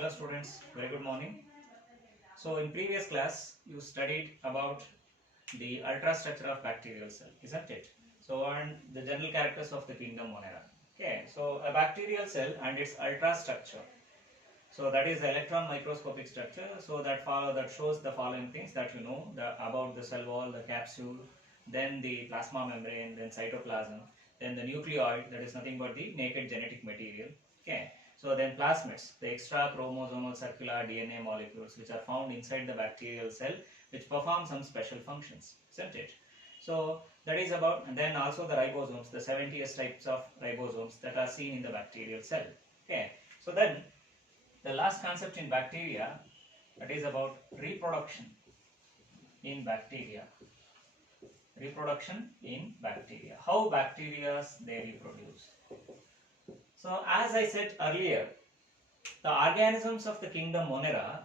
Hello students, very good morning. So in previous class you studied about the ultrastructure of bacterial cell, isn't it? So and the general characters of the kingdom Monera. Okay, so a bacterial cell and its ultrastructure. So that is the electron microscopic structure. So that shows the following things that you know about the cell wall, the capsule, then the plasma membrane, then cytoplasm, then the nucleoid, that is nothing but the naked genetic material. Okay. So then plasmids, the extra chromosomal circular DNA molecules which are found inside the bacterial cell, which perform some special functions, isn't it? So that is about, and then also the ribosomes, the 70s types of ribosomes that are seen in the bacterial cell. Okay. So then the last concept in bacteria, that is about reproduction in bacteria. Reproduction in bacteria. How bacteria they reproduce. So as I said earlier, the organisms of the kingdom Monera,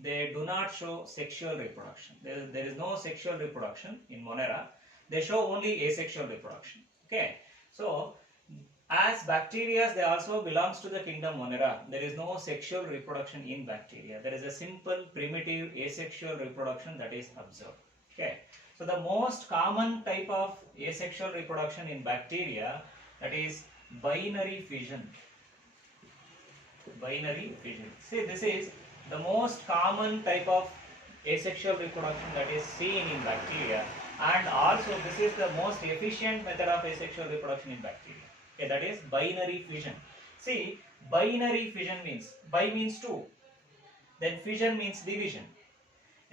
they do not show sexual reproduction. There is no sexual reproduction in Monera. They show only asexual reproduction. Okay. So as bacteria, they also belongs to the kingdom Monera. There is no sexual reproduction in bacteria. There is a simple primitive asexual reproduction that is observed. Okay. So the most common type of asexual reproduction in bacteria, that is binary fission. Binary fission. See, this is the most common type of asexual reproduction that is seen in bacteria, and also this is the most efficient method of asexual reproduction in bacteria. Okay, that is binary fission. See, binary fission means bi means two, then fission means division.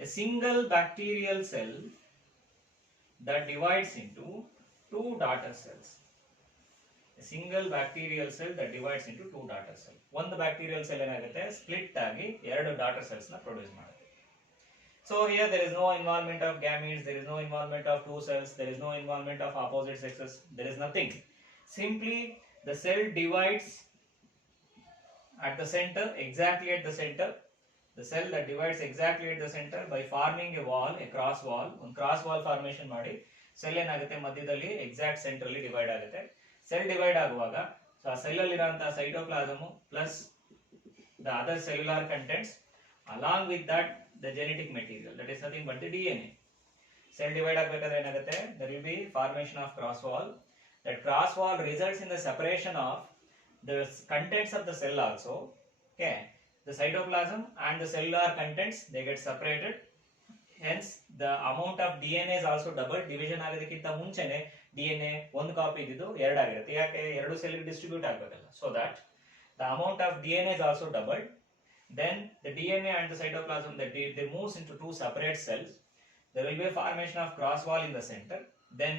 A single bacterial cell that divides into two daughter cells. A single bacterial cell that divides into two daughter cells. One bacterial cell ಏನಾಗುತ್ತೆ split ಆಗಿ ಎರಡು daughter cells ನ produce ಮಾಡುತ್ತೆ. So here there is no involvement of gametes, there is no involvement of two cells, there is no involvement of opposite sexes, there is nothing. Simply the cell divides at the center, exactly at the center. The cell that divides exactly at the center by forming a wall, a cross wall. One cross wall formation ಮಾಡಿ cell ಏನಾಗುತ್ತೆ ಮಧ್ಯದಲ್ಲಿ exact center ಅಲ್ಲಿ divide ಆಗುತ್ತೆ. Cell divide ಆಗುವಾಗ so ಆ cell ಅಲ್ಲಿ ಇರುವಂತ cytoplasm plus the other cellular contents, along with that the genetic material, that is nothing but the DNA. Cell divide ಆಗಬೇಕಾದ್ರೆ ಏನಾಗುತ್ತೆ, there will be formation of cross wall. That cross wall results in the separation of the contents of the cell also. Okay, the cytoplasm and the cellular contents, they get separated. Hence the amount of DNA is also double. Division ಆಗೋದಕ್ಕಿಂತ ಮುಂಚೆನೆ DNA ಒಂದು copy ಇದ್ದು ಎರಡು ಆಗಿರುತ್ತೆ. ಯಾಕೆ ಎರಡು cell distribute ಆಗಬೇಕಲ್ಲ. So that the amount of DNA is also doubled. Then the DNA and the cytoplasm, they moves into two separate cells. There will be a formation of cross wall in the center. Then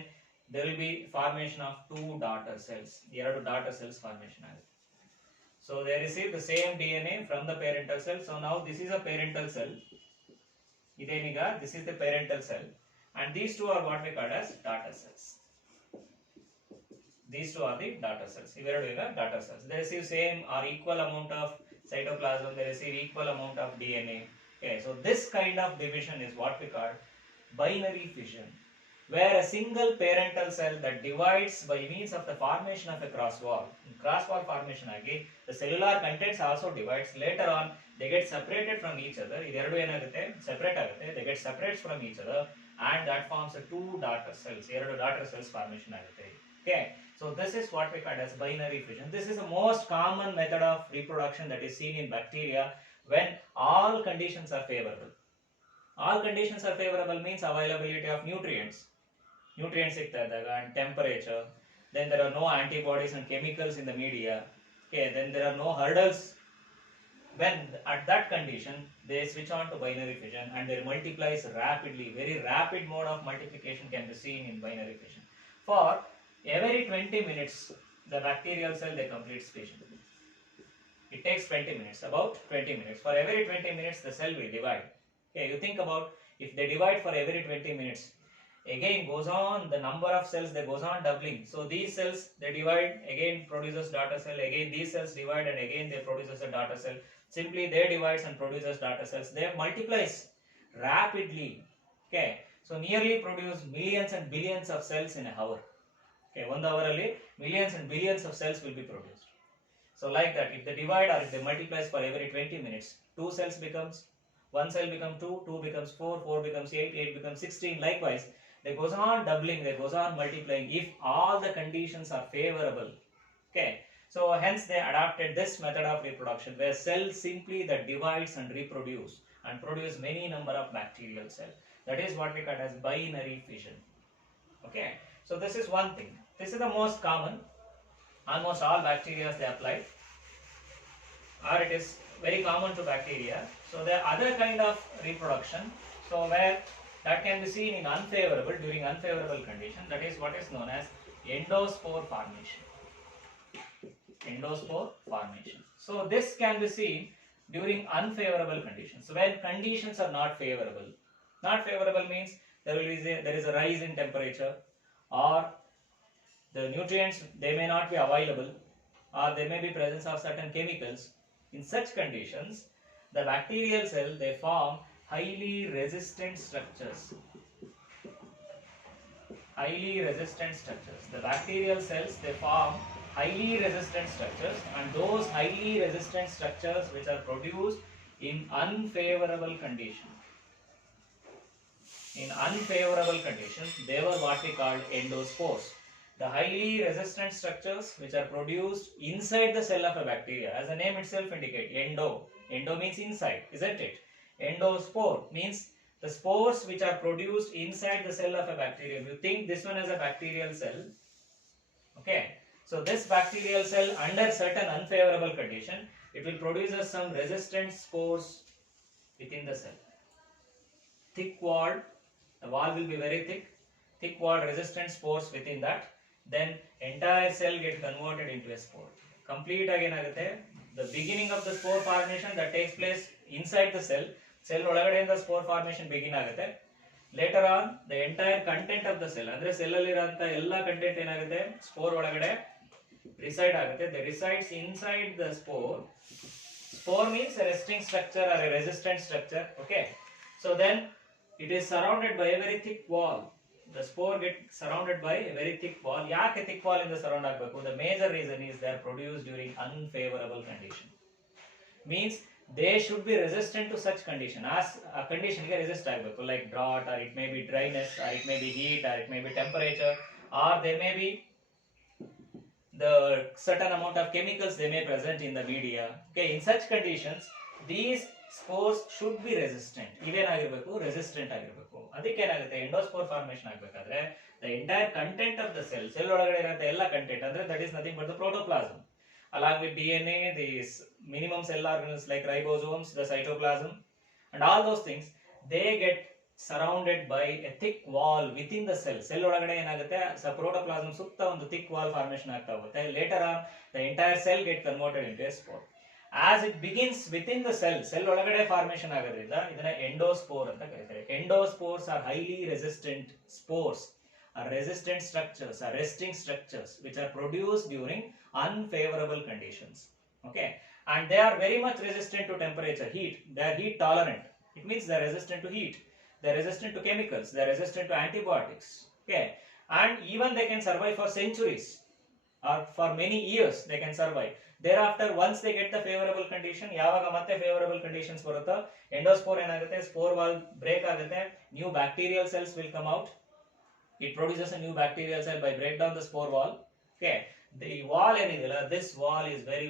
there will be formation of two daughter cells. ಎರಡು daughter cells formation ಆಗುತ್ತೆ. So they receive the same DNA from the parental cell. So now this is a parental cell. ಇದೇನೀಗ this is the parental cell, and these two are what we call as daughter cells. These two are the daughter cells. ಇವೆರಡು ಈಗ daughter cells. They receive same or equal amount of cytoplasm. They receive equal amount of DNA. Okay, so this kind of division is what we call binary fission, where a single parental cell that divides by means of the formation of a cross wall. Cross wall formation ಆಗಿ the cellular contents also divides. Later on they get separated from each other. ಇದೆರಡು ಏನಾಗುತ್ತೆ separate ಆಗುತ್ತೆ. They get separated from each other, and that forms a two daughter cells. ಎರಡು daughter cells formation ಆಗುತ್ತೆ. Okay, so this is what we call as binary fission. This is the most common method of reproduction that is seen in bacteria when all conditions are favorable. All conditions are favorable means availability of nutrients. Nutrients ಸಿಗ್ತಾ ಇದ್ದಾಗ, and temperature. Then there are no antibodies and chemicals in the media. Okay, then there are no hurdles. When at that condition they switch on to binary fission and they multiplies rapidly. Very rapid mode of multiplication can be seen in binary fission. For every 20 minutes the bacterial cell they completes fission. It takes 20 minutes, about 20 minutes. For every 20 minutes the cell will divide. Okay, you think about if they divide for every 20 minutes, again goes on the number of cells, they goes on doubling. So these cells they divide, again produces daughter cell, again these cells divide and again they produces a daughter cell. Simply they divides and produces daughter cells. They multiplies rapidly. Okay, so nearly produce millions and billions of cells in an hour. Okay, 1 hour alli millions and billions of cells will be produced. So like that, if they divide or if they multiplies for every 20 minutes, two cells becomes, one cell becomes 2, 2 becomes 4, 4 becomes 8, 8 becomes 16. Likewise, they goes on doubling, they goes on multiplying if all the conditions are favorable. Okay, so hence they adopted this method of reproduction where cells simply that divides and reproduce and produce many number of bacterial cells. That is what we call as binary fission. Okay, so this is one thing. This is the most common. Almost all bacteria they apply, or it is very common to bacteria. So there are other kind of reproduction. So where that can be seen in unfavorable, during unfavorable condition, that is what is known as endospore formation. Endospore formation. So this can be seen during unfavorable conditions. So when conditions are not favorable. Not favorable means there is a rise in temperature, or the nutrients they may not be available, or there may be presence of certain chemicals. In such conditions, the bacterial cell they form highly resistant structures. Highly resistant structures. The bacterial cells they form highly resistant structures, and those highly resistant structures which are produced in unfavorable conditions. In unfavorable conditions, they were what we called endospores. The highly resistant structures which are produced inside the cell of a bacteria, as the name itself indicates, endo. Endo means inside, isn't it? Endospore means the spores which are produced inside the cell of a bacterium. You think this one is a bacterial cell. Okay. So this bacterial cell under certain unfavorable condition, it will produce some resistant spores within the cell. Thick walled, the wall will be very thick walled resistant spores within that. Then entire cell get converted into a spore. Complete again agate. The beginning of the spore formation that takes place inside the cell ಒಳಗಡೆ the spore formation begin ಆಗುತ್ತೆ. Later on, the entire content of the cell, ಅಂದ್ರೆ cell ಅಲ್ಲಿ ಇರುವಂತ ಎಲ್ಲ content ಏನಾಗುತ್ತೆ spore ಒಳಗಡೆ reside ಆಗುತ್ತೆ. They resides inside the spore. Spore means a resting structure or a resistant structure. Okay. So then it is surrounded by a very thick wall. The spore get surrounded by a very thick wall. ಯಾಕೆ thick wall ಇಂದ surround ಆಗಬೇಕು? The major reason is they are produced during unfavorable condition. Means they should be resistant to such condition. As a condition ಗೆ resist ಆಗಬೇಕು, like drought, or it may be dryness, or it may be heat, or it may be temperature, or there may be the certain amount of chemicals they may present in the media. Okay, in such conditions, these spores should be resistant. ಇವೇನಾಗಿರಬೇಕು resistant ಆಗಿರಬೇಕು. ಅದಕ್ಕೆ ಏನಾಗುತ್ತೆ ಎಂಡೋಸ್ಪೋರ್ formation ಆಗಬೇಕಾದ್ರೆ the entire content of the cell ಒಳಗಡೆ ಇರುವಂತ ಎಲ್ಲ content ಅಂದ್ರೆ that is nothing but the protoplasm, along with DNA, these minimum cell organelles like ribosomes, the cytoplasm, and all those things, they get surrounded by a thick wall within the cell. Cell ಒಳಗಡೆ ಏನಾಗುತ್ತೆ protoplasm ಸುತ್ತ ಒಂದು thick wall formation ಆಗ್ತಾ ಹೋಗುತ್ತೆ. Later on, the entire cell get converted into a spore. As it begins within the cell ಒಳಗಡೆ formation ಆಗೋದ್ರಿಂದ ಇದನ್ನ ಎಂಡೋಸ್ಪೋರ್ ಅಂತ ಕರೀತಾರೆ. Endospores are highly resistant spores, are resistant structures, are resting structures which are produced during unfavorable conditions. Okay, and they are very much resistant to temperature, heat. They are heat tolerant. It means they are resistant to heat. They are resistant to chemicals. They are resistant to antibiotics. Okay, and even they can survive for centuries or for many years. They can survive. Thereafter, once they get the favorable condition, ಯಾವಾಗ ಮತ್ತೆ favorable conditions ಬರುತ್ತೋ ಎಂಡೋಸ್ಪೋರ್ ಏನಾಗುತ್ತೆ, spore wall break ಆಗುತ್ತೆ, new bacterial cells will come out. It produces a new bacterial cell by break down the spore wall. Okay, the wall ಏನಿದೆಯಲ್ಲ, this wall is very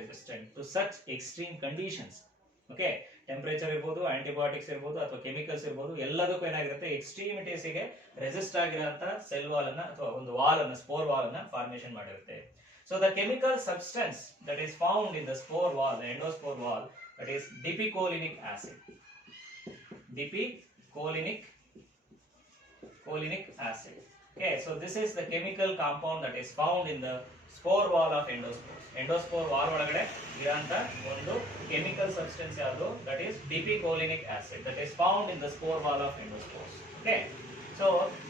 resistant to such extreme conditions. Okay, temperature ಇರಬಹುದು, antibiotics ಇರಬಹುದು, ಅಥವಾ chemicals ಇರಬಹುದು, ಎಲ್ಲದಕ್ಕೂ ಏನಾಗಿರುತ್ತೆ extremities ಗೆ resist ಆಗಿರೋಂತ cell wall ಅನ್ನ ಅಥವಾ ಒಂದು wall ಅನ್ನ spore wall ಅನ್ನ formation ಮಾಡಿರುತ್ತೆ. So the chemical substance that is found in the spore wall, the endospore wall, that is dipicolinic acid. Dipicolinic acid. Okay, so this is the chemical compound that is found in the spore wall of endospores. Endospore wall ಒಳಗಡೆ ಇರೋಂತ ಒಂದು chemical substance ಯಾವುದು, that is dipicolinic acid, that is found in the spore wall of endospores. Okay, so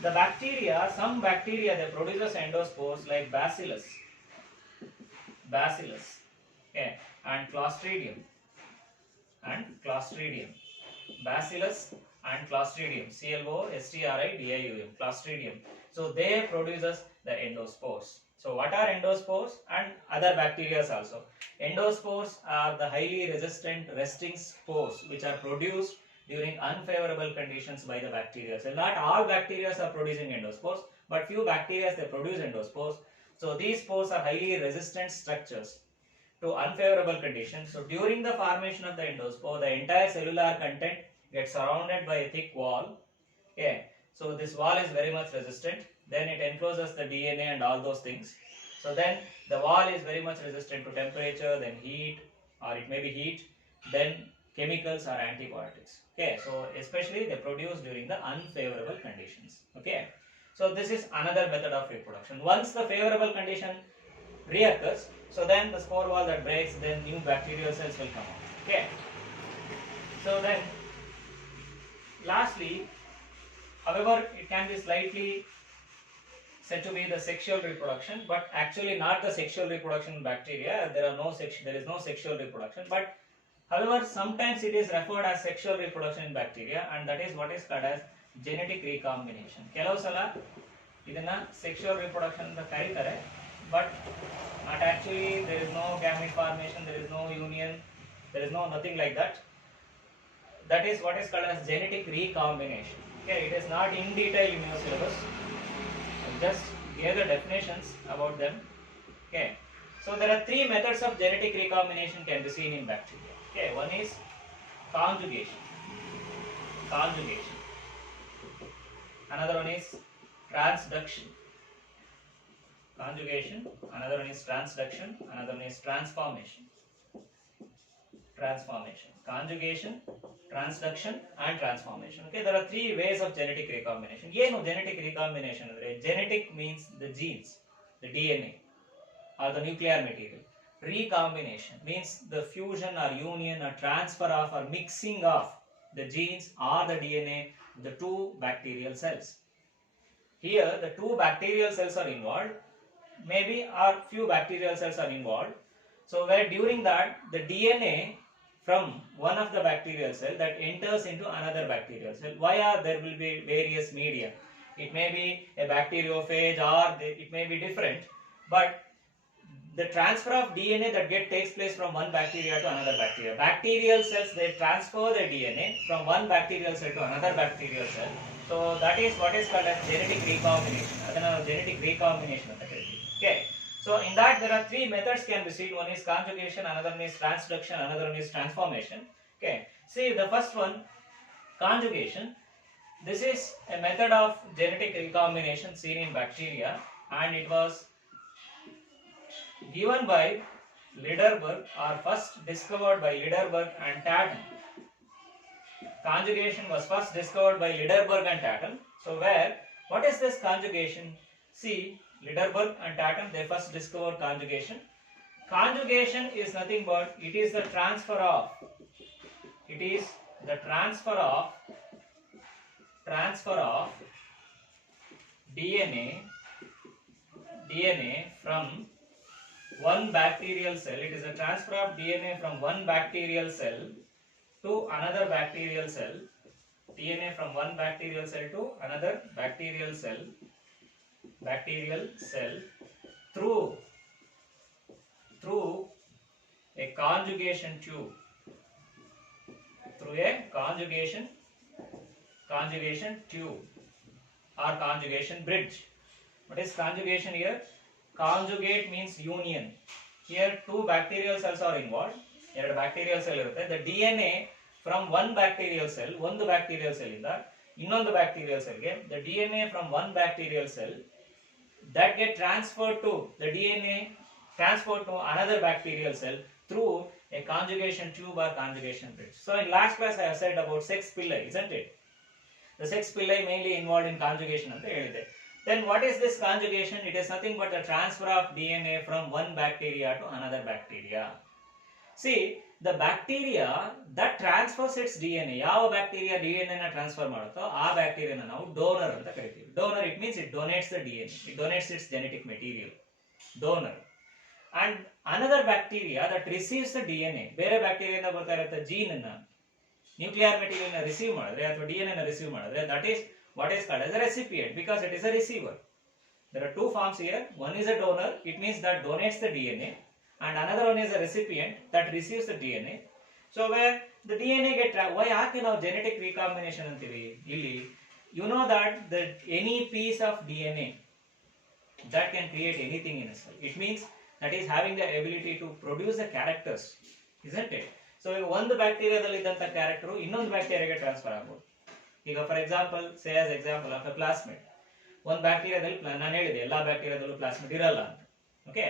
the bacteria, some bacteria they produces endospores like bacillus, okay, and clostridium, bacillus and clostridium, clostridium, clostridium. So they produces the endospores. So what are endospores and other bacteria also? Endospores are the highly resistant resting spores which are produced during unfavorable conditions by the bacteria. So not all bacteria are producing endospores, but few bacteria they produce endospores. So these spores are highly resistant structures to unfavorable conditions. So during the formation of the endospore, the entire cellular content gets surrounded by a thick wall. Okay, so this wall is very much resistant. Then it encloses the DNA and all those things. So then the wall is very much resistant to temperature, then heat, or it may be heat, then chemicals or antibiotics. Okay, so especially they produce during the unfavorable conditions. Okay, so this is another method of reproduction. Once the favorable condition reoccurs, so then the spore wall that breaks, then new bacterial cells will come out. Okay, so then lastly, however, it can be slightly said to be the sexual reproduction, but actually not the sexual reproduction in bacteria. There is no sexual reproduction, but however sometimes it is referred as sexual reproduction in bacteria, and that is what is called as genetic recombination. ಕೆಲವು ಸಲ ಇದನ್ನ sexual reproduction ಅಂತ ಕರೀತಾರೆ, but not actually. There is no gamete formation, there is no union, there is no nothing like that. That is what is called as genetic recombination. Okay, it is not in detail in your syllabus. Just give the definitions about them. Okay, so there are three methods of genetic recombination can be seen in bacteria. Okay, one is conjugation. Another one is transduction. Another one is transduction. Another one is transformation. Conjugation, transduction and transformation. Okay, there are three ways of genetic recombination. Genetic recombination genetic means the genes, the DNA or the nuclear material. Recombination means the fusion or union or transfer of or mixing of the genes or the DNA with the two bacterial cells. Here the two bacterial cells are involved, maybe or few bacterial cells are involved. So where during that the DNA from one of the bacterial cell that enters into another bacterial cell. There will be various media. It may be a bacteriophage or it may be different, but the transfer of DNA that takes place from one bacteria to another bacteria. Bacterial cells, they transfer the DNA from one bacterial cell to another bacterial cell. So that is what is called as genetic recombination. Genetic recombination. Okay. So in that there are three methods can be seen. One is conjugation, another one is transduction, another one is transformation. Okay. See the first one, conjugation. This is a method of genetic recombination seen in bacteria, and it was given by Lederberg, or first discovered by Lederberg and Tatton. Conjugation was first discovered by Lederberg and Tatton. So what is this conjugation? See, Lederberg and Tatton, they first discovered conjugation. Conjugation is nothing but it is the transfer of DNA from one bacterial cell. It is a transfer of DNA from one bacterial cell to another bacterial cell. DNA from one bacterial cell to another bacterial cell through a conjugation tube, or conjugation bridge. What is conjugation here? Conjugate means union. Here two bacterial cells are involved. ಎರಡು bacterial cell ಇರುತ್ತೆ. The DNA from one bacterial cell, ಒಂದು bacterial cell ಇಂದ ಇನ್ನೊಂದು bacterial cell ಗೆ, the DNA from one bacterial cell that get transferred to another bacterial cell through a conjugation tube or conjugation bridge. So in last class I have said about sex pili, isn't it? The sex pili mainly involved in conjugation anta helide. Then what is this conjugation? It is nothing but the transfer of DNA from one bacteria to another bacteria. See, the bacteria that transfers its DNA, ಯಾವ bacteria DNA ನ transfer ಮಾಡುತ್ತೋ ಆ bacteria ನ ನಾವು donor ಅಂತ ಕರಿತೀವಿ. Donor, it means it donates the DNA, it donates its genetic material. Donor. And another bacteria that receives the DNA, ಬೇರೆ bacteria ಇಂದ ಬರ್ತಾ ಇರುತ್ತೆ gene ಅನ್ನ, nuclear material ನ receive ಮಾಡಿದ್ರೆ ಅಥವಾ DNA ನ receive ಮಾಡಿದ್ರೆ, that is what is called as a recipient, because it is a receiver. There are two forms here. One is a donor, it means that donates the DNA, and another one is a recipient that receives the DNA. So where the DNA get why ಯಾಕೆ ನಾವು genetic recombination ಅಂತೀವಿ ಇಲ್ಲಿ, you know that any piece of DNA that can create anything in a cell. It means that is having the ability to produce the characters, isn't it? So ಈಗ ಒಂದು ಬ್ಯಾಕ್ಟೀರಿಯಾದಲ್ಲಿ ಇದ್ದಂತ character ಇನ್ನೊಂದು ಬ್ಯಾಕ್ಟೀರಿಯಾಗೆ transfer ಆಗ್ಬೋದು. ಈಗ for example say as example of a plasmid, ಒಂದು ಬ್ಯಾಕ್ಟೀರಿಯಾದಲ್ಲಿ ನಾನು ಹೇಳಿದೆ ಎಲ್ಲಾ ಬ್ಯಾಕ್ಟೀರಿಯಾದಲ್ಲೂ ಪ್ಲಾಸ್ಮಿಡ್ ಇರಲ್ಲ ಅಂತ. Okay,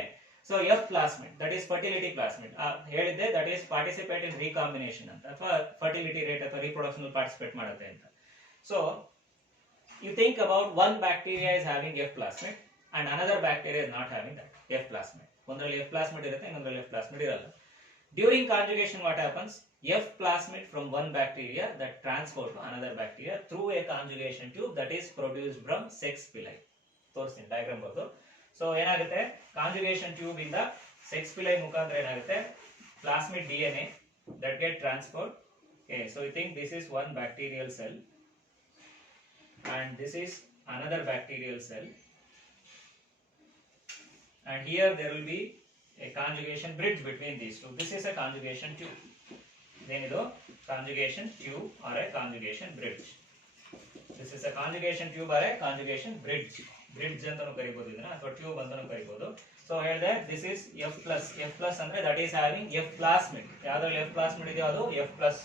so F plasmid that is fertility plasmid ಹೇಳಿದ್ದೆ, that is participate in recombination ಅಂತ, ಅಥವಾ ಫರ್ಟಿಲಿಟಿ ರೇಟ್ ಅಥವಾ ರೀಪ್ರೊಡಕ್ಷನ್ ಪಾರ್ಟಿಸಿಪೇಟ್ ಮಾಡುತ್ತೆ ಅಂತ. ಸೊ you think about one bacteria is having F plasmid and another bacteria is not having that F plasmid. ಒಂದರಲ್ಲಿ F plasmid ಇರುತ್ತೆ, ಇನ್ನೊಂದರಲ್ಲಿ F plasmid ಇರಲ್ಲ. During conjugation what happens? F plasmid from one bacteria that transfer to another bacteria through a conjugation tube that is produced from sex pili. ತೋರಿಸ್ತೀನಿ diagram ಬರೆದು. So ಏನಾಗುತ್ತೆ, conjugation tube ಇಂದ sex ಪಿಲೈ ಮುಖಾಂತರ ಏನಾಗುತ್ತೆ, plasmid DNA that get transferred. Okay, so you think this is one bacterial cell and this is another bacterial cell, and here there will be a conjugation bridge between these two. This is a conjugation tube. Then idu conjugation tube or a conjugation bridge. This is a conjugation tube or a conjugation bridge. Bridge antanu karibodu idana, athwa tube antanu karibodu. So here this is F plus andre that is having F plasmid. Yadರಲ್ಲಿ F plasmid ಇದೆಯೋ ಅದು F plus,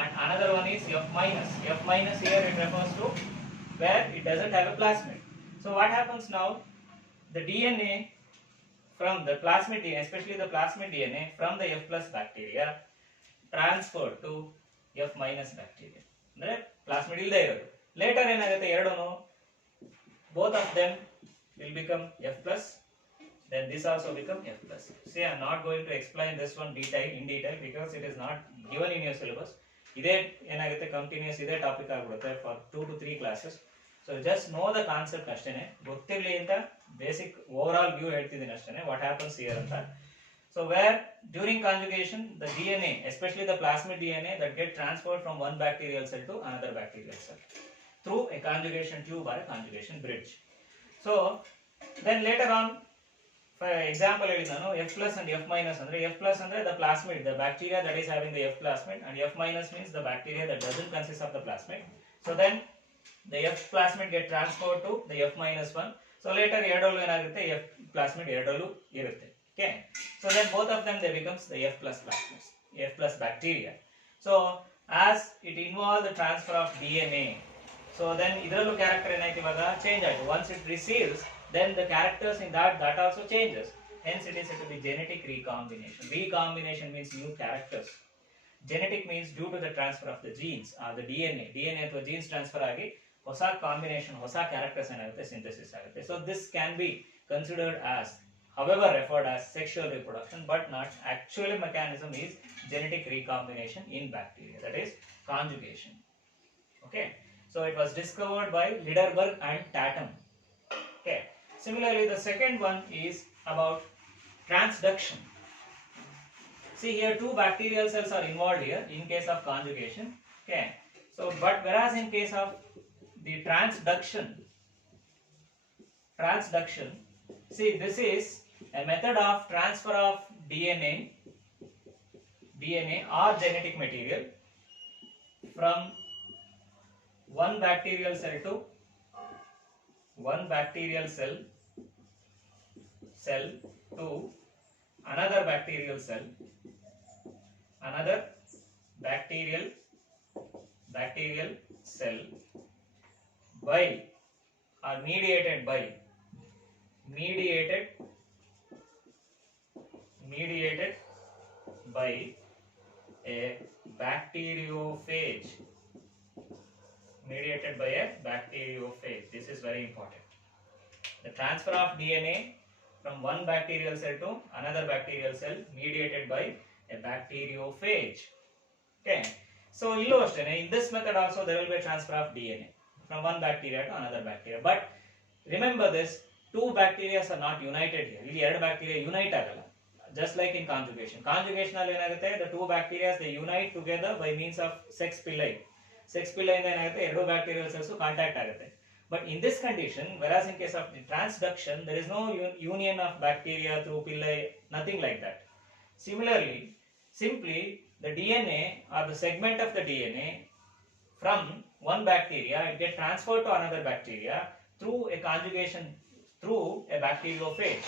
and another one is F minus. F minus here it refers to where it doesn't have a plasmid. So what happens now, the DNA from the plasmid DNA, especially the plasmid DNA from the F plus bacteria transferred to F minus bacteria. ಅಂದ್ರೆ plasmid ಇಲ್ಲದೆ ಇರೋದು. Later ಏನಾಗುತ್ತೆ, ಎರಡೂನು both of them will become F plus, then this also become F plus. See, I am not going to explain this one in detail because it is not given in your syllabus. ಇದೇ ಏನಾಗುತ್ತೆ, continuous ಇದೇ topic ಆಗಿಬಿಡುತ್ತೆ for 2 to 3 classes. So just know the concept ಅಷ್ಟೇನೆ, ಗೊತ್ತಿರಲಿ ಅಂತ basic over all view ಹೇಳ್ತಿದ್ದೀನಿ ಅಷ್ಟೇನೆ, what happens here ಅಂತ. So where during conjugation the DNA, especially the plasmid DNA that get transferred from one bacterial cell to another bacterial cell through a conjugation tube or a conjugation bridge. So then later on, for example ಹೇಳಿದ ನಾನು F plus and F minus ಅಂದ್ರೆ, F plus ಅಂದ್ರೆ the plasmid, the bacteria that is having the F plasmid, and F minus means the bacteria that doesn't consist of the plasmid. So then the F plasmid get transferred to the F minus one. So later ಎರಡರಲ್ಲೂ ಏನಾಗುತ್ತೆ, F plasmid ಎರಡರಲ್ಲೂ ಇರುತ್ತೆ. Okay, so then both of them they becomes the F plus plasmids, F plus bacteria. So as it involves the transfer of DNA, so then ಇದರಲ್ಲೂ character ಏನಾಯ್ತು, ಇವಾಗ change ಆಯ್ತು. Once it receives, then the characters in that also changes. Hence it is said to be genetic recombination. Recombination means new characters. Genetic means due to the transfer of the genes or the DNA ಅಥವಾ genes transfer ಆಗಿ ಹೊಸ combination, ಹೊಸ characters ಏನಾಗುತ್ತೆ, synthesis ಆಗುತ್ತೆ. So this can be considered as, however referred as sexual reproduction, but not actually mechanism is genetic recombination in bacteria, that is conjugation. Okay, so it was discovered by Liderberg and Tatum. Okay, similarly the second one is about transduction. See here two bacterial cells are involved here in case of conjugation. Okay, so but whereas in case of the transduction, see this is a method of transfer of DNA or genetic material from one bacterial cell to one bacterial cell to another bacterial cell, another bacterial cell by or mediated by a bacteriophage. This is very important. The transfer of DNA from one bacterial cell to another bacterial cell mediated by a bacteriophage. Okay, so illu ashtene, in this method also there will be a transfer of DNA from one bacteria to another bacteria. But remember this, two bacteria are not united here. Illi ಎರಡು bacteria unite agalla. Just like in conjugation alli enagutte, the two bacteria they unite together by means of sex pili. Sex pili inda enagutte, ಎರಡು bacterial cells contact agutte. But in this condition, whereas in case of the transduction, there is no union of bacteria through pili Nothing like that. Similarly, simply the DNA or the segment of the DNA from one bacteria, it get transferred to another bacteria through a conjugation, through a bacteriophage.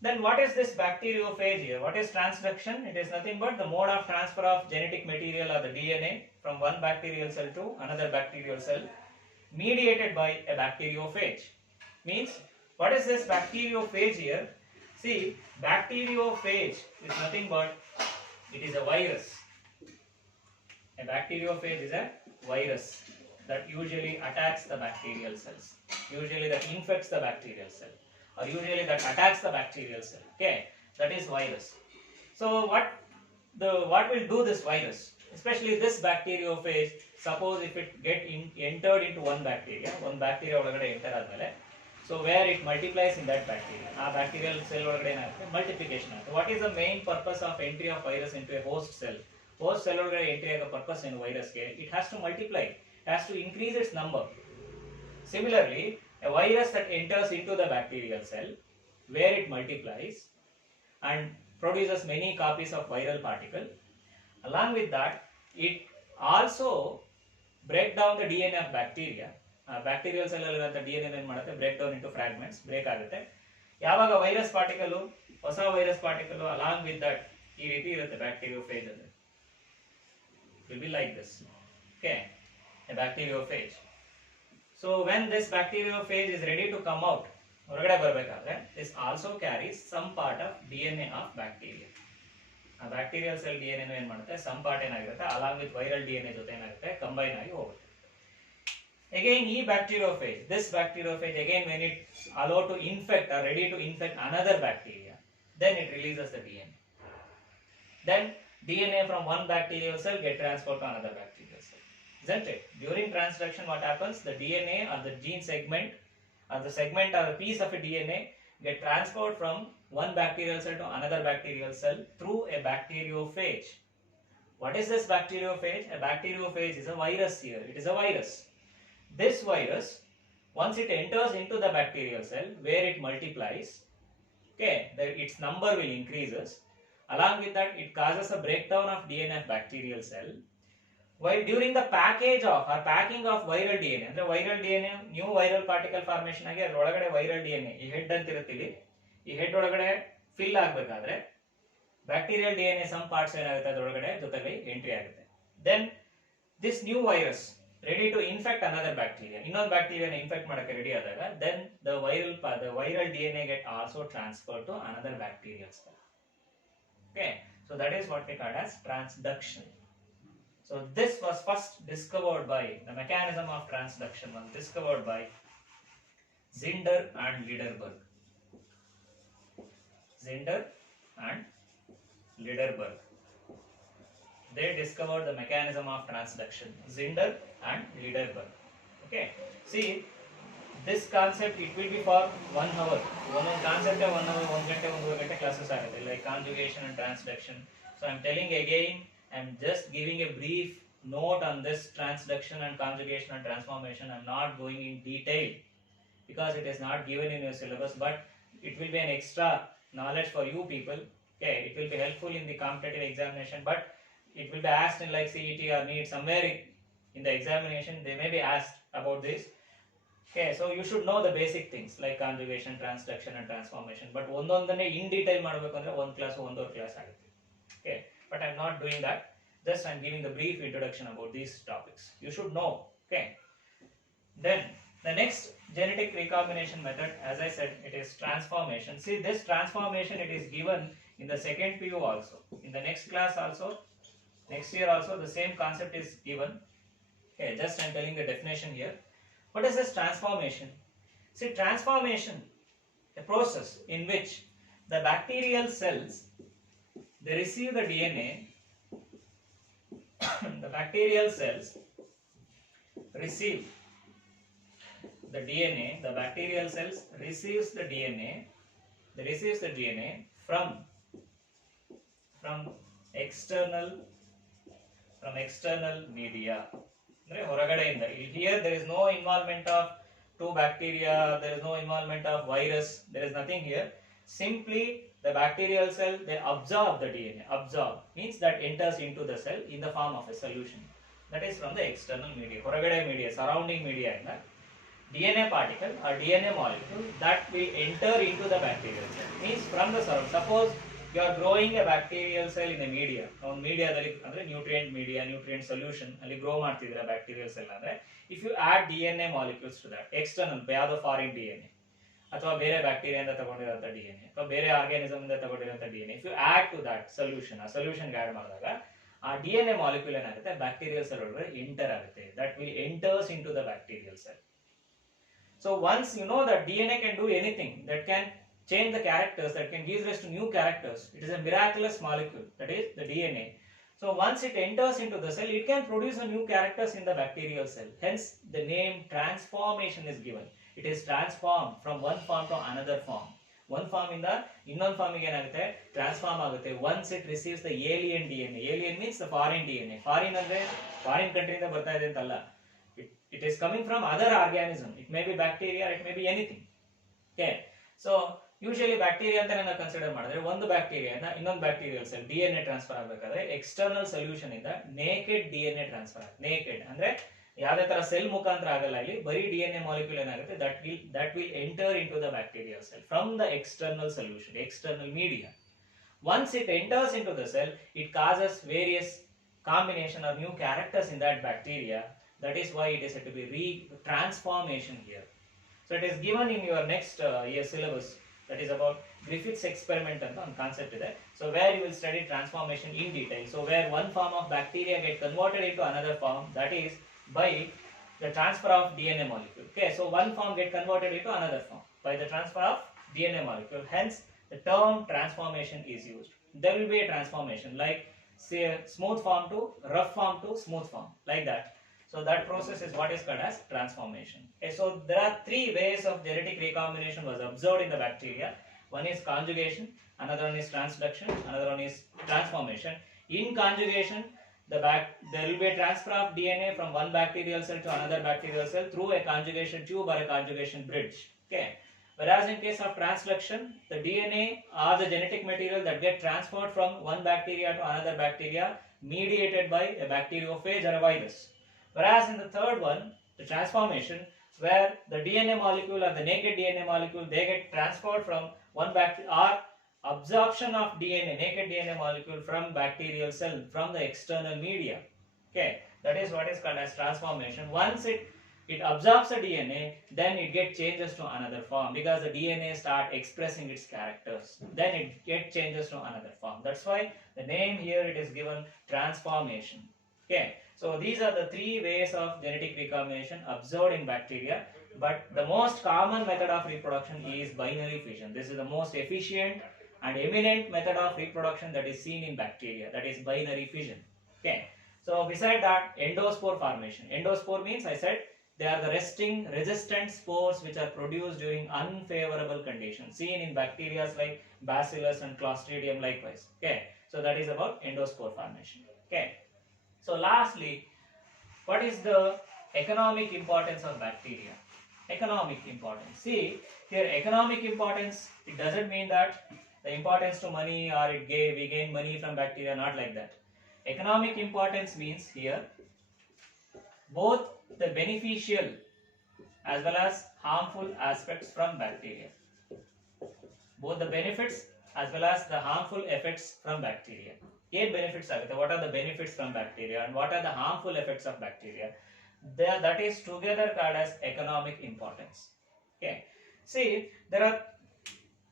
Then what is this bacteriophage here? What is transduction? It is nothing but the mode of transfer of genetic material or the DNA from one bacterial cell to another bacterial cell mediated by a bacteriophage. Means, what is this bacteriophage here? See, bacteriophage is nothing but, it is a virus. A bacteriophage is a virus that usually attacks the bacterial cells. Usually that infects the bacterial cell, or usually that attacks the bacterial cell. Okay, that is virus. So what will do this virus? Especially this bacteriophage. Suppose if it entered into one bacteria ಒಳಗಡೆ enter ಆದ್ಮೇಲೆ, so where it multiplies in that bacteria, ಆ bacterial cell ಒಳಗಡೆ ಏನಾಗುತ್ತೆ, multiplication ಆಗುತ್ತೆ. What is the main purpose of entry of virus into a host cell? Host cell ಒಳಗಡೆ entry ಆಗೋ purpose ಏನು virus ಗೆ? It has to multiply, it has to increase its number. Similarly, a virus that enters into the bacterial cell where it multiplies and produces many copies of viral particle, along with that it also break down the DNA of bacteria. Bacterial cell ಅಲ್ಲಿರುವಂತ DNA ಏನು ಮಾಡುತ್ತೆ, break down into fragments, break ಆಗುತ್ತೆ. ಯಾವಾಗ virus particle, ಹೊಸ virus particle along with that ಈ ರೀತಿ ಇರುತ್ತೆ bacteriophage ಅಂದ್ರೆ. It will be like this. Okay, a bacteriophage. So when this bacteriophage is ready to come out, ಹೊರಗಡೆ ಬರಬೇಕಾದ್ರೆ, this also carries some part of DNA of bacteria. ಆ bacterial cell DNA ಏನು ಮಾಡುತ್ತೆ, some part ಏನಾಗಿರುತ್ತೆ along with viral DNA ಜೊತೆ ಏನಾಗುತ್ತೆ, combine ಆಗಿ ಹೋಗುತ್ತೆ. Again, this bacteriophage again, when it allowed to infect or ready to infect another bacteria, then it releases the DNA. Then DNA from one bacterial cell get transferred to another bacterial cell. Isn't it? During transduction, what happens? The DNA or the gene segment or the segment or a piece of a DNA get transferred from one bacterial cell to another bacterial cell through a bacteriophage. What is this bacteriophage? A bacteriophage is a virus here. It is a virus. This virus, once it enters into the bacterial cell where it multiplies, okay, its number will increases. Along with that, it causes a breakdown of DNA of bacterial cell. While during the package of or packing of viral DNA, ಅಂದ್ರೆ viral DNA, new viral particle formation ಆಗಿ ಅದರೊಳಗಡೆ viral DNA, ಈ head ಅಂತ ಇರುತ್ತೆ ಇಲ್ಲಿ, ಈ head ಒಳಗಡೆ fill ಆಗಬೇಕಾದ್ರೆ ಬ್ಯಾಕ್ಟೀರಿಯಲ್ DNA some parts ಏನಾಗುತ್ತೆ ಅದರೊಳಗಡೆ ಜೊತೆಗೆ ಎಂಟ್ರಿ ಆಗುತ್ತೆ. Then this new virus ready to infect another bacteria, ಇನ್ನೊಂದು ಬ್ಯಾಕ್ಟೀರಿಯಾನ ಇನ್ಫೆಕ್ಟ್ ಮಾಡಕ್ಕೆ ರೆಡಿ ಆದಾಗ, then the viral DNA get also transferred to another bacterial cell. Okay, so that is what we call as transduction. So this was first discovered by, the mechanism of transduction was discovered by Zinder and Lederberg. Zinder and Lederberg. They discovered the mechanism of transduction. Zinder and Lederberg. Okay, see this concept, it will be for 1 hour. One concept 1 hour, 1 gante, 1 gante classes ಆಗುತ್ತೆ, like conjugation and transduction. So I am telling again, I am just giving a brief note on this transduction and conjugation and transformation. I am not going in detail because it is not given in your syllabus, but it will be an extra knowledge for you people. Okay, it will be helpful in the competitive examination, but it will be asked in like CET or NEET, somewhere in the examination they may be asked about this. Okay, so you should know the basic things like conjugation, transduction and transformation, but ಒಂದೊಂದನ್ನೇ in detail ಮಾಡಬೇಕು ಅಂದ್ರೆ ಒಂದು class ಒಂದೂವರೆ class ಆಗುತ್ತೆ. Okay, but I am not doing that, just I am giving the brief introduction about these topics. You should know. Okay, then the next genetic recombination method, as I said, it is transformation. See, this transformation, it is given in the second PU also, in the next class also, next year also the same concept is given. Okay, just I am telling the definition here. What is this transformation? See, transformation, a process in which the bacterial cells, they receive the DNA, the bacterial cells receive the DNA, the bacterial cells receives the DNA, they receives the DNA from external media. Here there is no involvement of two bacteria, there is no involvement of virus, there is nothing here. Simply the bacterial cell, they absorb the DNA. Absorb means that enters into the cell in the form of a solution. That is from the external media, ಹೊರಗಡೆ media, surrounding media ಇಂದ DNA particle or DNA molecule that will enter into the bacterial cell. Means from the surrounding. Suppose you are growing a bacterial cell in a media. ಒಂದು ಮೀಡಿಯಾದಲ್ಲಿ ಅಂದ್ರೆ nutrient media, nutrient solution ಅಲ್ಲಿ grow ಮಾಡ್ತಿದ್ರೆ bacterial cell ಅಂದ್ರೆ, if you add DNA molecules to that, external ಯಾವುದೋ foreign DNA ಅಥವಾ ಬೇರೆ ಬ್ಯಾಕ್ಟೀರಿಯಾದಿಂದ ತಗೊಂಡಿರುವಂತ DNA ಅಥವಾ ಬೇರೆ ಆರ್ಗಾನಿಸಮ್ ಇಂದ ತಗೊಂಡಿರುವಂತ DNA, if you add to that solution, ಆ ಸೊಲ್ಯೂಷನ್ ಆಡ್ ಮಾಡಿದಾಗ ಆ DNA molecule ಏನಾಗುತ್ತೆ ಬ್ಯಾಕ್ಟೀರಿಯಲ್ ಸೆಲ್ ಒಳಗಡೆ ಎಂಟರ್ ಆಗುತ್ತೆ. That will enters into the bacterial cell. So once you know that DNA can do anything, that can change the characters, that can give rise to new characters, it is a miraculous molecule, that is the DNA. So once it enters into the cell, it can produce a new characters in the bacterial cell. Hence the name transformation is given. It is transformed from one form to another form. One form ಇಂದ ಇನ್ನೊಂದು ಫಾರ್ಮಿಗೆ ಏನಾಗುತ್ತೆ transform ಆಗುತ್ತೆ. once it receives the alien DNA. Alien means the foreign DNA. Foreign ಅಂದ್ರೆ foreign ಕಂಟ್ರಿಯಿಂದ ಬರ್ತಾ ಇದೆ ಅಂತಲ್ಲ. It is coming from other organism. It may be bacteria, it may be anything. Okay. So usually bacteria ಅಂತ ನಾವು consider ಮಾಡಿದ್ರೆ ಒಂದು bacteria ಇಂದ ಇನ್ನೊಂದು ಬ್ಯಾಕ್ಟೀರಿಯಲ್ ಸೆಲ್ DNA ಟ್ರಾನ್ಸ್ಫರ್ ಆಗಬೇಕಾದ್ರೆ ಎಕ್ಸ್ಟರ್ನಲ್ ಸೊಲ್ಯೂಷನ್ ಇಂದ ನೇಕೆಡ್ DNA ಟ್ರಾನ್ಸ್ಫರ್ ಆಗುತ್ತೆ. ನೇಕೆಡ್ ಅಂದ್ರೆ ಯಾವುದೇ ತರ ಸೆಲ್ ಮುಖಾಂತರ ಆಗಲ್ಲ, ಇಲ್ಲಿ ಬರೀ DNA ಮಾಲಿಕ್ಯೂಲ್ ಏನಾಗುತ್ತೆ that will enter into the bacterial cell from the external solution, external media. Once it enters into the cell, it causes various combination or new characters in that bacteria. That is why it is said to be transformation here. So it is given in your next year syllabus, that is about Griffith's experiment and on concept there. So where you will study transformation in detail. So where one form of bacteria get converted into another form, that is by the transfer of DNA molecule. Okay, so one form get converted into another form by the transfer of DNA molecule. Hence the term transformation is used. There will be a transformation like say smooth form to rough form to smooth form, like that. So that process is what is called as transformation. Okay, so there are three ways of genetic recombination was observed in the bacteria. One is conjugation, another one is transduction, another one is transformation. In conjugation, there will be a transfer of DNA from one bacterial cell to another bacterial cell through a conjugation tube or a conjugation bridge. Okay. Whereas in case of transduction, the DNA or the genetic material that get transferred from one bacteria to another bacteria mediated by a bacteriophage or a virus. Whereas in the third one, the transformation, where the DNA molecule or the naked DNA molecule, they get transferred from one bacteria or absorption of DNA, naked DNA molecule from bacterial cell from the external media. Okay, that is what is called as transformation. Once it absorbs the DNA, then it get changes to another form because the DNA start expressing its characters. Then it get changes to another form. That's why the name here it is given transformation. Okay, so these are the three ways of genetic recombination observed in bacteria. But the most common method of reproduction is binary fission. This is the most efficient and eminent method of reproduction that is seen in bacteria, that is binary fission. Okay, so beside that, endospore formation. Endospore means, I said, they are the resting resistant spores which are produced during unfavorable conditions seen in bacteria like Bacillus and Clostridium likewise. Okay, so that is about endospore formation. Okay, so lastly, what is the economic importance of bacteria? Economic importance. See here, economic importance, it doesn't mean that the importance to money or we gain money from bacteria, not like that. Economic importance means here both the beneficial as well as harmful aspects from bacteria. Both the benefits as well as the harmful effects from bacteria. What benefits are what are the benefits from bacteria and what are the harmful effects of bacteria? That is together called as economic importance. Okay, see, there are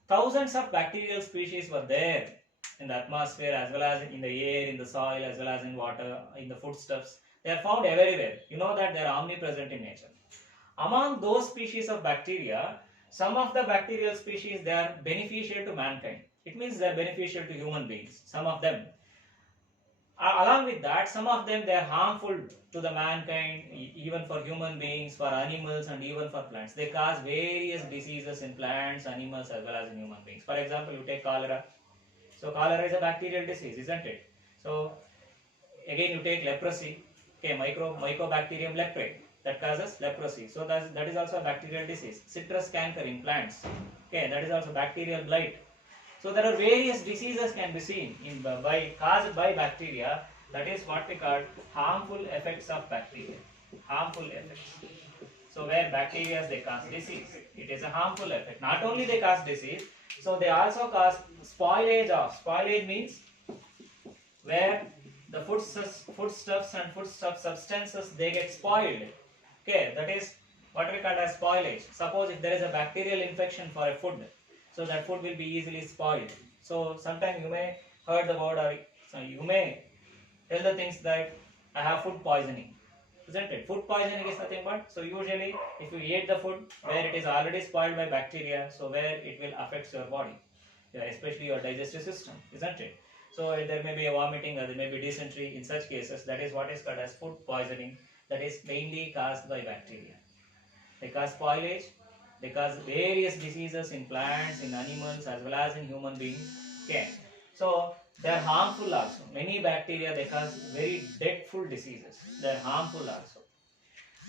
thousands of bacterial species were there in the atmosphere as well as in the air, in the soil as well as in water, in the foodstuffs. They are found everywhere. You know that they are omnipresent in nature. Among those species of bacteria, some of the bacterial species, they are beneficial to mankind. It means they are beneficial to human beings. Some of them. Along with that, some of them they are harmful to the mankind, even for human beings, for animals and even for plants. They cause various diseases in plants, animals as well as in human beings. For example, you take cholera. So cholera is a bacterial disease, isn't it? So again you take leprosy. Okay, Mycobacterium leprae, that causes leprosy. So that is also a bacterial disease. Citrus canker in plants. Okay, that is also bacterial blight. So So there are various diseases can be seen in by caused by bacteria. That is what we call harmful effects of bacteria. Harmful effects. So where bacteria they cause disease, it is a harmful effect. Not only they cause disease, so they also cause spoilage of. Spoilage means where the foodstuffs and foodstuff substances they get spoiled. Okay, that is what we call as spoilage. Suppose if there is a bacterial infection for a food, so that food will be easily spoiled. So sometimes you may heard the word or so you may tell the things that I have food poisoning. Isn't it? Food poisoning is nothing but, so usually if you eat the food where it is already spoiled by bacteria, so where it will affect your body, yeah, especially your digestive system, isn't it? So there may be a vomiting or there may be dysentery in such cases. That is what is called as food poisoning. That is mainly caused by bacteria. They cause spoilage, they cause various diseases in plants, in animals as well as in human beings. Okay. So they are harmful also. Many bacteria they cause very dreadful diseases. They are harmful also.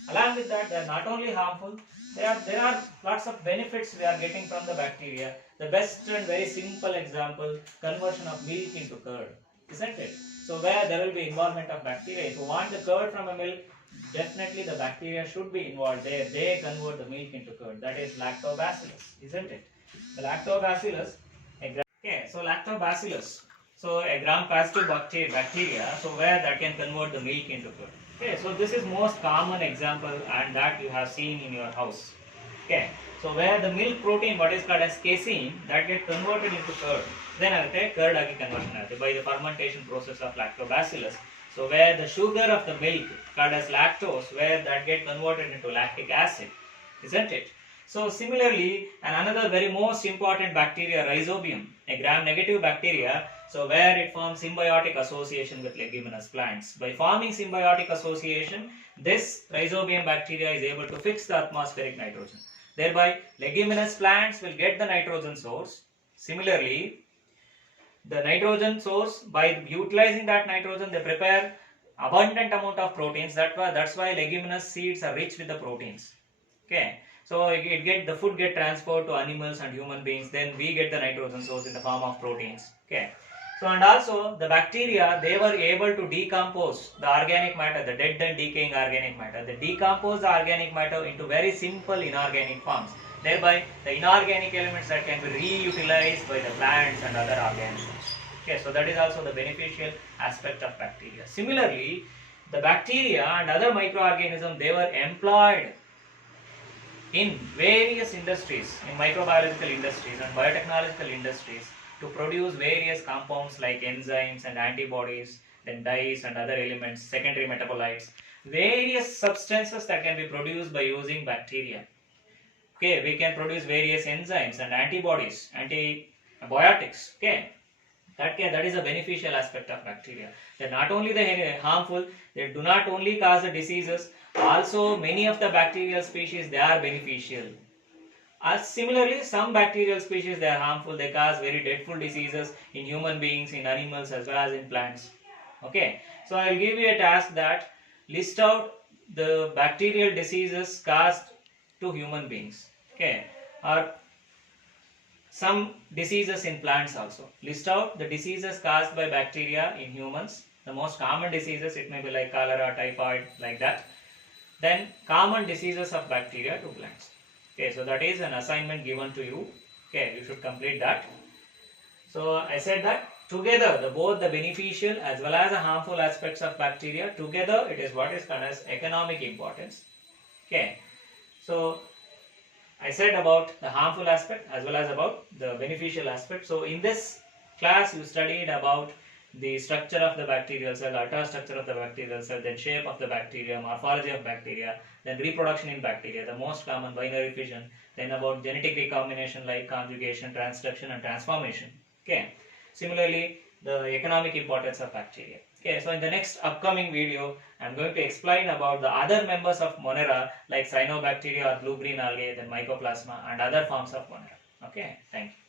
Along with that, they are not only harmful, there are lots of benefits we are getting from the bacteria. The best and very simple example, conversion of milk into curd, isn't it? So where there will be involvement of bacteria. If you want the curd from a milk, definitely the bacteria should be involved there. They convert the milk into curd. That is lactobacillus, isn't it? The lactobacillus. Okay, so lactobacillus. So a gram-positive bacteria. So where that can convert the milk into curd. Okay, so this is most common example and that you have seen in your house. Okay, so where the milk protein, what is called as casein, that get converted into curd. Then I will take curd agi conversion by the fermentation process of lactobacillus. So where the sugar of the milk called as lactose, where that get converted into lactic acid, isn't it? So similarly, and another very most important bacteria, Rhizobium, a gram-negative bacteria. So where it forms symbiotic association with leguminous plants. By forming symbiotic association, this Rhizobium bacteria is able to fix the atmospheric nitrogen. Thereby, leguminous plants will get the nitrogen source. Similarly, the nitrogen source, by utilizing that nitrogen, they prepare abundant amount of proteins. That's why leguminous seeds are rich with the proteins. Okay. So the food get transferred to animals and human beings. Then we get the nitrogen source in the form of proteins. Okay. So and also the bacteria, they were able to decompose the organic matter, the dead and decaying organic matter. They decompose the organic matter into very simple inorganic forms. Thereby the inorganic elements that can be reutilized by the plants and other organisms. Okay, so that is also the beneficial aspect of bacteria. Similarly, the bacteria and other microorganisms, they were employed in various industries, in microbiological industries and biotechnological industries, to produce various compounds like enzymes and antibodies, then dyes and other elements, secondary metabolites, various substances that can be produced by using bacteria. Okay, we can produce various enzymes and antibodies, antibiotics. Okay, that is a beneficial aspect of bacteria. They're not only the harmful, they do not only cause the diseases, also many of the bacterial species they are beneficial. Similarly, some bacterial species they are harmful, they cause very dreadful diseases in human beings, in animals as well as in plants. Okay, so I will give you a task that list out the bacterial diseases caused to human beings. Okay, or some diseases in plants also. List out the diseases caused by bacteria in humans. The most common diseases, it may be like cholera, typhoid, like that. Then common diseases of bacteria to plants. Okay, so that is an assignment given to you. Okay, you should complete that. So I said that together both the beneficial as well as the harmful aspects of bacteria, together it is what is called as economic importance. Okay, so I said about the harmful aspect as well as about the beneficial aspect. So in this class you studied about the structure of the bacterial cell, ultrastructure of the bacterial cell, then shape of the bacteria, morphology of bacteria, then reproduction in bacteria, the most common binary fission, then about genetic recombination like conjugation, transduction and transformation. Okay. Similarly, the economic importance of bacteria. Okay, so in the next upcoming video, I am going to explain about the other members of Monera like cyanobacteria or blue-green algae, then mycoplasma and other forms of Monera. Okay, thank you.